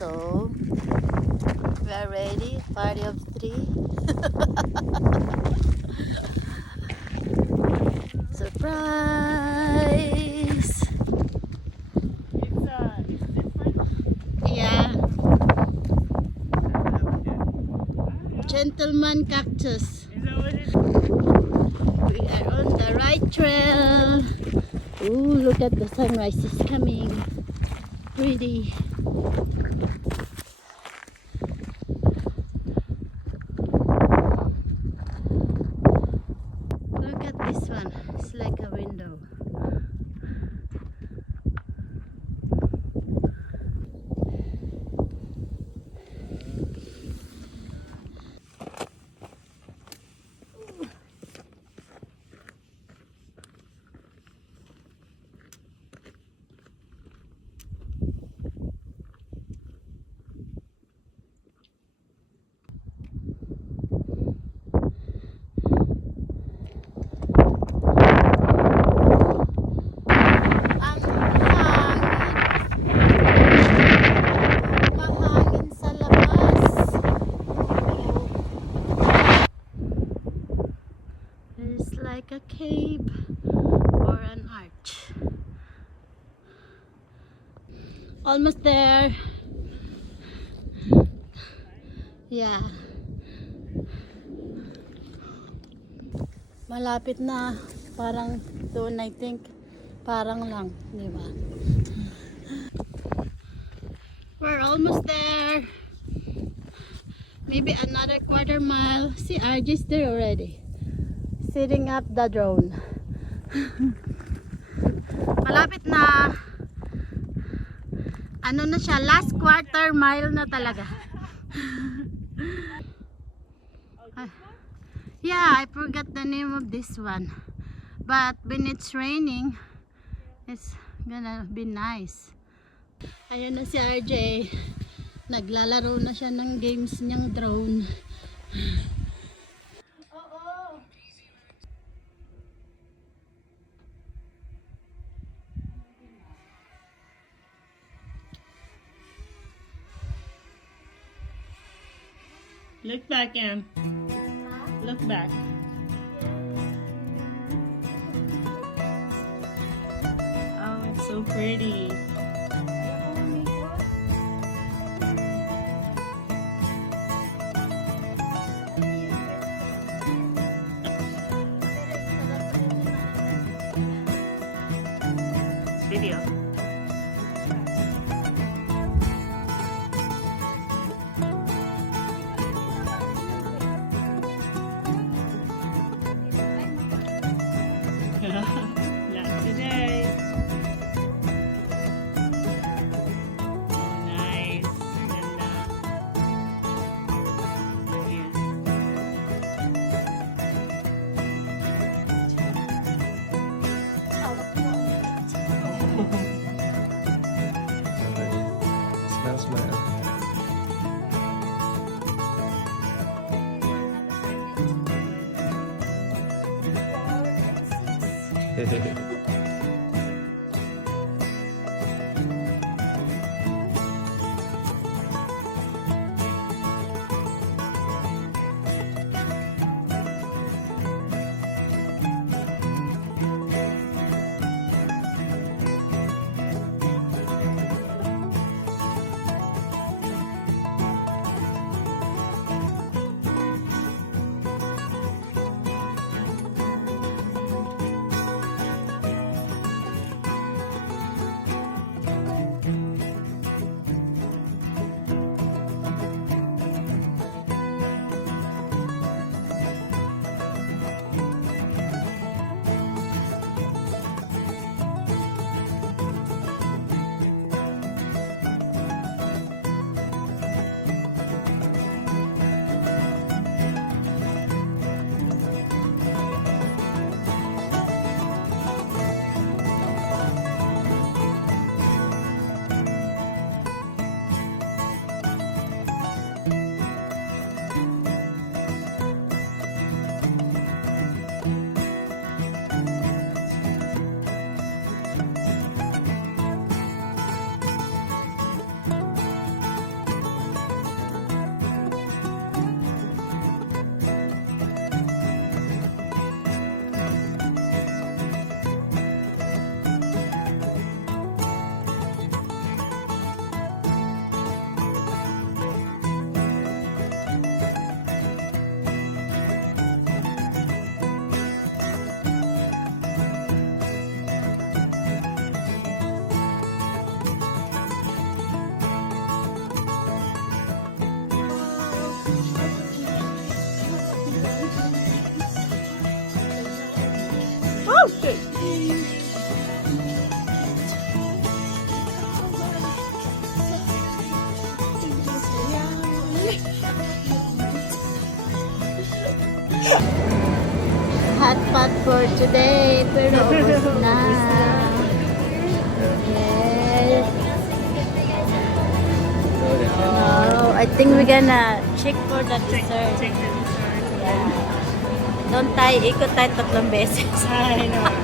So we are ready. Party of three. Surprise! It's different. Yeah. Gentleman cactus. Is that what it is? We are on the right trail. Ooh, look at the sunrise is coming. Pretty. Look at this one. It's like a window. Ang hangin. Mahangin sa labas. It's like a cave or an arch. Almost there. Yeah. Malapit na. Parang doon, I think. Parang lang, di ba? We're almost there. Maybe another quarter mile. See, RJ's there already. Setting up the drone. Malapit na. Ano na siya? Last quarter mile na talaga. Yeah, I forgot the name of this one. But when it's raining, it's gonna be nice. Ayun na si RJ. Naglalaro na siya ng games niyang drone. Look back, Em. Look back. Oh, it's so pretty. Video. Not today. Oh, nice. Ganda. Yeah. Smells my Hot pot for today, pero ubos na. Yes. Oh, I think we're gonna check for the dessert. Check the dessert. Yeah. Don't tayo, ikot tayo 3 beses. I know.